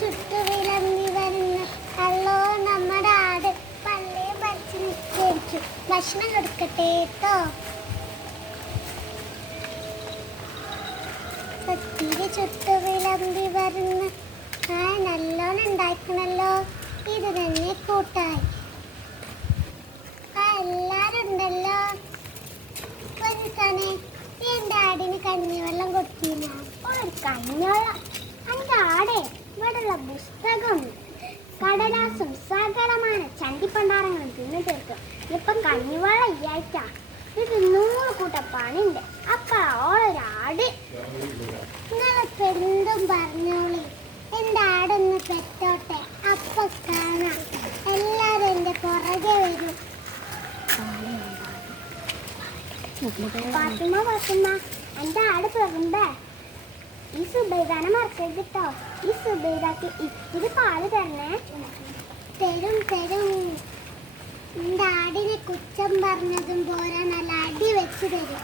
ചുട്ടു വിളമ്പി വരുന്ന അല്ലോ നമ്മുടെ ആട് പല്ലേ പറിച്ച് നിൽക്കും. ഭക്ഷണം കൊടുക്കട്ടെ കേട്ടോ. പത്തിരി ചുട്ടു വിളമ്പി വരുന്ന നല്ലോണം ഉണ്ടാക്കണല്ലോ. ഇത് തന്നെ കൂട്ടായി. എല്ലാരും ഉണ്ടല്ലോ. കണേ എന്റെ ആടിന് കഞ്ഞിവെള്ളം കൊടുത്തില്ല. ഒരു കഞ്ഞിവെള്ളം എന്റെ ആടെ ഇവിടെയുള്ള പുസ്തകം കടലാസും സകലമായ ചണ്ടിപ്പണ്ടാരങ്ങളും തിന്നു തീർക്കും. ഇപ്പം കഞ്ഞിവെള്ളം ഇല്ലായിട്ടാ. ഇത് 100 കൂട്ടം പണിണ്ട്. അപ്പ ഓളൊരാട്. നിങ്ങളൊക്കെ എന്തും പറഞ്ഞോളി. എന്റെ ആടൊന്ന് പെറ്റോട്ടെ. അപ്പൊ കാണാം. എല്ലാരും എന്റെ പുറകെ വരും. ഫാത്തിമ എന്റെ ആട് പിറമ്പേ. ഈ സുബൈദാനെ മറക്കരുത് കേട്ടോ. ഈ സുബൈദാക്ക് ഇത്തിരി പാല് തരണേ. തരും തരും. എന്റെ ആടിനെ കുറ്റം പറഞ്ഞതും പോരാ, നല്ല അടി വെച്ച് തരും.